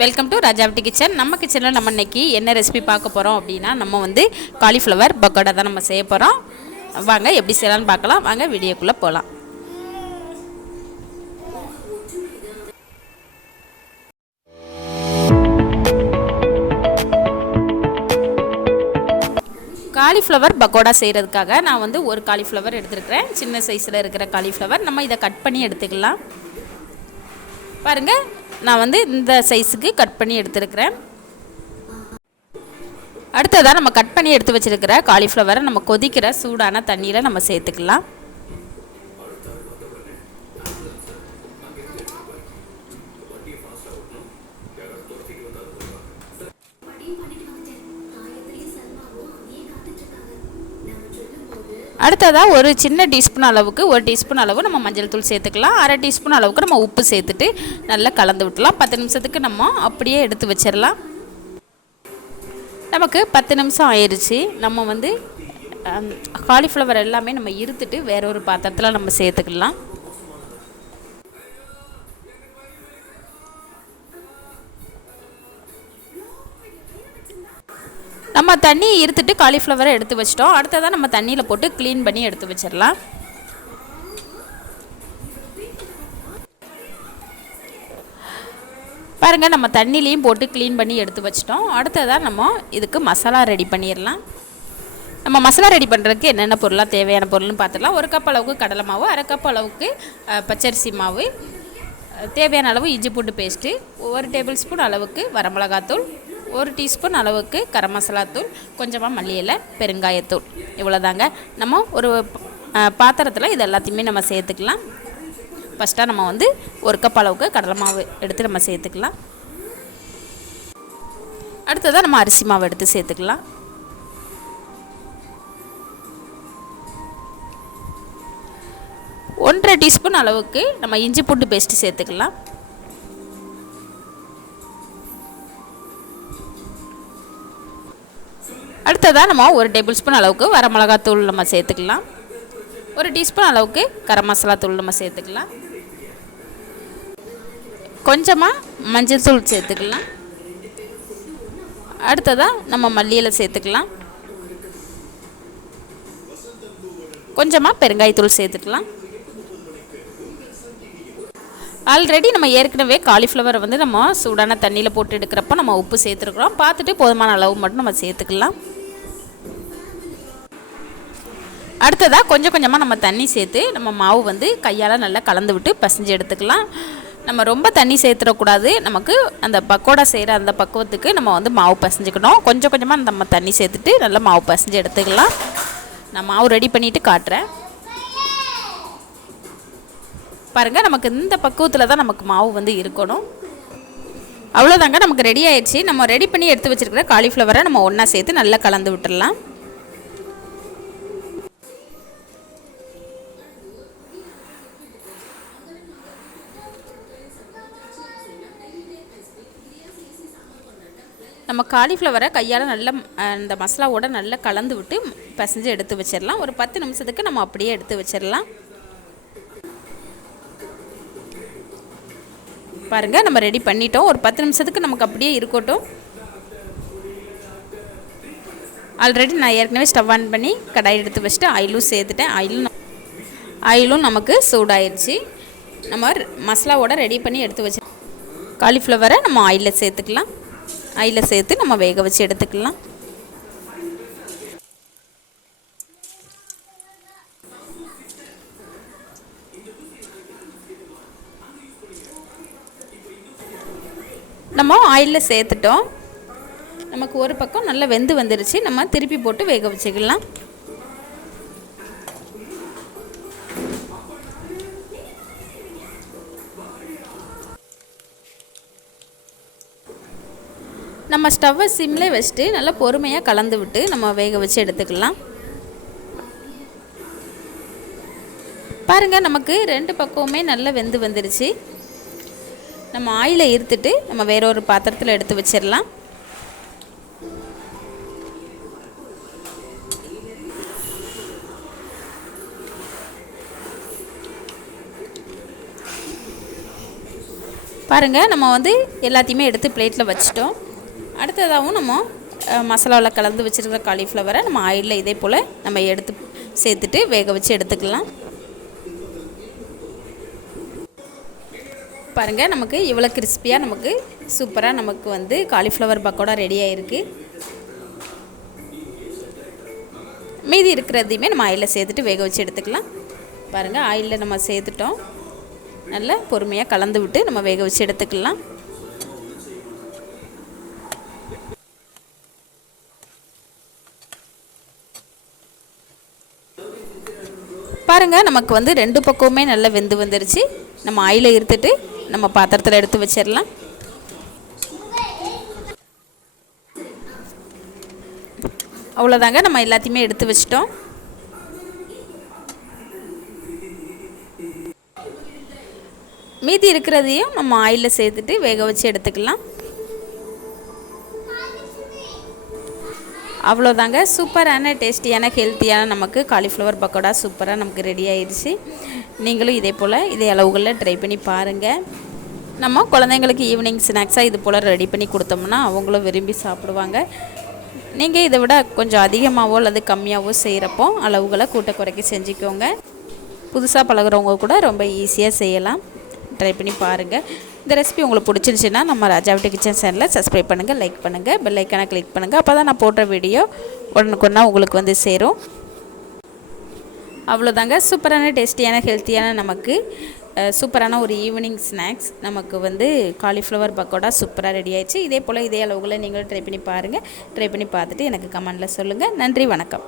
Welcome to ராஜாவட்டி kitchen. நம்ம கிச்சனில் நம்ம இன்றைக்கி என்ன ரெசிபி பார்க்க போகிறோம் அப்படின்னா, நம்ம வந்து காலிஃப்ளவர் பக்கோடா தான் நம்ம செய்ய போகிறோம். வாங்க எப்படி செய்யலான்னு பார்க்கலாம். வாங்க வீடியோக்குள்ளே போகலாம். காலிஃப்ளவர் பக்கோடா செய்கிறதுக்காக நான் வந்து ஒரு காலிஃப்ளவர் எடுத்துருக்கிறேன். சின்ன சைஸில் இருக்கிற காலிஃப்ளவர். நம்ம இதை கட் பண்ணி எடுத்துக்கலாம். பாருங்கள், நான் வந்து இந்த சைஸுக்கு கட் பண்ணி எடுத்துருக்கிறேன். அடுத்ததாக நம்ம கட் பண்ணி எடுத்து வச்சுருக்கிற காலிஃப்ளவரை நம்ம கொதிக்கிற சூடான தண்ணியில் நம்ம சேர்த்துக்கலாம். அடுத்ததாக ஒரு சின்ன டீஸ்பூன் அளவுக்கு நம்ம மஞ்சள் தூள் சேர்த்துக்கலாம். அரை டீஸ்பூன் அளவுக்கு நம்ம உப்பு சேர்த்துட்டு நல்லா கலந்து விட்டுலாம். 10 நிமிஷத்துக்கு நம்ம அப்படியே எடுத்து வச்சிடலாம். நமக்கு 10 நிமிஷம் ஆயிடுச்சு. நம்ம வந்து காலிஃப்ளவர் எல்லாமே நம்ம இருத்துட்டு வேற ஒரு பாத்திரத்தில் நம்ம சேர்த்துக்கலாம். நம்ம தண்ணியை இருத்துட்டு காலிஃப்ளவரை எடுத்து வச்சிட்டோம். அடுத்ததான் நம்ம தண்ணியில் போட்டு க்ளீன் பண்ணி எடுத்து வச்சிடலாம். பாருங்கள், நம்ம தண்ணிலையும் போட்டு க்ளீன் பண்ணி எடுத்து வச்சிட்டோம். அடுத்ததான் நம்ம இதுக்கு மசாலா ரெடி பண்ணிடலாம். நம்ம மசாலா ரெடி பண்ணுறதுக்கு என்னென்ன பொருளாக தேவையான பொருள்னு பார்த்துக்கலாம். 1 கப் அளவுக்கு கடலை மாவு, அரை கப் அளவுக்கு பச்சரிசி மாவு, தேவையான அளவு இஞ்சி பூண்டு பேஸ்ட்டு, 1 டேபிள் ஸ்பூன் அளவுக்கு வரமிளகாத்தூள், 1 டீஸ்பூன் அளவுக்கு கரம் மசாலா தூள், கொஞ்சமாக மல்லி இலை, பெருங்காயத்தூள். இவ்வளோதாங்க. நம்ம ஒரு பாத்திரத்தில் இது எல்லாத்தையுமே நம்ம சேர்த்துக்கலாம். ஃபஸ்ட்டாக நம்ம வந்து 1 கப் அளவுக்கு கடலை மாவு எடுத்து நம்ம சேர்த்துக்கலாம். அடுத்ததாக நம்ம அரிசி மாவு எடுத்து சேர்த்துக்கலாம். ஒன்றரை டீஸ்பூன் அளவுக்கு நம்ம இஞ்சி பூண்டு பேஸ்ட்டு சேர்த்துக்கலாம். அடுத்ததாக நம்ம 1 டேபிள் ஸ்பூன் அளவுக்கு வரமிளகாத்தூள் நம்ம சேர்த்துக்கலாம். 1 டீஸ்பூன் அளவுக்கு கரம் மசாலா தூள் நம்ம சேர்த்துக்கலாம். கொஞ்சமாக மஞ்சள் தூள் சேர்த்துக்கலாம். அடுத்ததாக நம்ம மல்லி இலை சேர்த்துக்கலாம். கொஞ்சமாக பெருங்காயத்தூள் சேர்த்துக்கலாம். ஆல்ரெடி நம்ம ஏற்கனவே காலிஃப்ளவரை வந்து நம்ம சூடான தண்ணியில் போட்டு எடுக்கிறப்போ நம்ம உப்பு சேர்த்துருக்குறோம். பார்த்துட்டு போதுமான அளவு மட்டும் நம்ம சேர்த்துக்கலாம். அடுத்ததாக கொஞ்சமாக நம்ம தண்ணி சேர்த்து நம்ம மாவு வந்து கையால் நல்லா கலந்து விட்டு பசைஞ்சு எடுத்துக்கலாம். நம்ம ரொம்ப தண்ணி சேர்த்துடக்கூடாது. நமக்கு அந்த பக்கோடா செய்கிற அந்த பக்குவத்துக்கு நம்ம வந்து மாவு பசைஞ்சுக்கணும். கொஞ்சமாக நம்ம தண்ணி சேர்த்துட்டு நல்லா மாவு பசைஞ்சு எடுத்துக்கலாம். நான் மாவு ரெடி பண்ணிவிட்டு காட்டுறேன். பாருங்கள், நமக்கு இந்த பக்குவத்தில் தான் நமக்கு மாவு வந்து இருக்கணும். அவ்வளோதாங்க, நமக்கு ரெடி ஆயிடுச்சு. நம்ம ரெடி பண்ணி எடுத்து வச்சுருக்கிற காலிஃப்ளவரை நம்ம ஒன்றா சேர்த்து நல்லா கலந்து விட்டுடலாம். நம்ம காலிஃப்ளவரை கையால் நல்லா இந்த மசாலாவோட நல்லா கலந்து விட்டு பசைஞ்சு எடுத்து வச்சிடலாம். ஒரு 10 நிமிஷத்துக்கு நம்ம அப்படியே எடுத்து வச்சிடலாம். பாருங்கள், நம்ம ரெடி பண்ணிட்டோம். ஒரு 10 நிமிஷத்துக்கு நமக்கு அப்படியே இருக்கட்டும். ஆல்ரெடி நான் ஏற்கனவே ஸ்டவ் ஆன் பண்ணி கடாய் எடுத்து வச்சுட்டு ஆயிலும் சேர்த்துட்டேன். ஆயிலும் நமக்கு சூடாயிருச்சு. நம்ம மசாலாவோட ரெடி பண்ணி எடுத்து வச்சு காலிஃப்ளவரை நம்ம ஆயிலில் சேர்த்துக்கலாம். ஆயிலில் சேர்த்து நம்ம வேக வச்சு எடுத்துக்கலாம். நம்ம ஆயிலில் சேர்த்துட்டோம். நமக்கு ஒரு பக்கம் நல்லா வெந்து வந்துருச்சு. நம்ம திருப்பி போட்டு வேக வச்சுக்கலாம். நம்ம ஸ்டவ்வை சிம்மில் வச்சுட்டு நல்லா பொறுமையாக கலந்து விட்டு நம்ம வேக வச்சு எடுத்துக்கலாம். பாருங்கள், நமக்கு 2 பக்கமுமே நல்லா வெந்து வந்துருச்சு. நம்ம ஆயிலை இருத்துட்டு நம்ம வேற ஒரு பாத்திரத்தில் எடுத்து வச்சிடலாம். பாருங்கள், நம்ம வந்து எல்லாத்தையுமே எடுத்து பிளேட்டில் வச்சுட்டோம். அடுத்ததாகவும் நம்ம மசாலாவில் கலந்து வச்சுருக்கிற காலிஃப்ளவரை நம்ம ஆயிலில் இதே போல் நம்ம எடுத்து சேர்த்துட்டு வேக வச்சு எடுத்துக்கலாம். பாருங்கள், நமக்கு இவ்வளோ கிறிஸ்பியாக நமக்கு சூப்பராக நமக்கு வந்து காலிஃப்ளவர் பக்கோடா ரெடி ஆகிருக்கு. மீதி இருக்கிறதையுமே நம்ம ஆயிலில் சேர்த்துட்டு வேக வச்சு எடுத்துக்கலாம். பாருங்கள், ஆயிலில் நம்ம சேர்த்துட்டோம். நல்லா பொறுமையாக கலந்து விட்டு நம்ம வேக வச்சு எடுத்துக்கலாம். பாருங்கள், நமக்கு வந்து 2 பக்கமுமே நல்லா வெந்து வந்துருச்சு. நம்ம ஆயிலை இருத்துட்டு நம்ம பாத்திரத்தில் எடுத்து வச்சிடலாம். அவ்வளோதாங்க, நம்ம எல்லாத்தையுமே எடுத்து வச்சிட்டோம். மீதி இருக்கிறதையும் நம்ம ஆயிலில் சேர்த்துட்டு வேக வச்சு எடுத்துக்கலாம். அவ்வளோதாங்க, சூப்பரான டேஸ்டியான ஹெல்த்தியான நமக்கு காலிஃப்ளவர் பக்கோடா சூப்பராக நமக்கு ரெடி ஆயிடுச்சு. நீங்களும் இதே போல் இதே அளவுகளில் ட்ரை பண்ணி பாருங்கள். நம்ம குழந்தைங்களுக்கு ஈவினிங் ஸ்நாக்ஸாக இது போல் ரெடி பண்ணி கொடுத்தோம்னா அவங்களும் விரும்பி சாப்பிடுவாங்க. நீங்கள் இதை விட கொஞ்சம் அதிகமாகவோ அல்லது கம்மியாகவோ செய்கிறப்போ அளவுகளை கூட்ட குறைக்க செஞ்சுக்கோங்க. புதுசாக பழகுறவங்க கூட ரொம்ப ஈஸியாக செய்யலாம். ட்ரை பண்ணி பாருங்கள். இந்த ரெசிபி உங்களுக்கு பிடிச்சிருந்துச்சுன்னா நம்ம ராஜா வீட்டு கிச்சன் சேனலை சப்ஸ்கிரைப் பண்ணுங்கள், லைக் பண்ணுங்கள், பெல் ஐக்கானை கிளிக் பண்ணுங்கள். அப்போ தான் நான் போடுற வீடியோ உடனுக்குன்னா உங்களுக்கு வந்து சேரும். அவ்வளோதாங்க, சூப்பரான டேஸ்டியான ஹெல்த்தியான நமக்கு சூப்பரான ஒரு ஈவினிங் ஸ்நாக்ஸ் நமக்கு வந்து காலிஃப்ளவர் பக்கோடா சூப்பராக ரெடி ஆயிடுச்சு. இதே போல் இதே அளவுகளை நீங்களும் ட்ரை பண்ணி பாருங்கள். ட்ரை பண்ணி பார்த்துட்டு எனக்கு கமெண்டில் சொல்லுங்கள். நன்றி, வணக்கம்.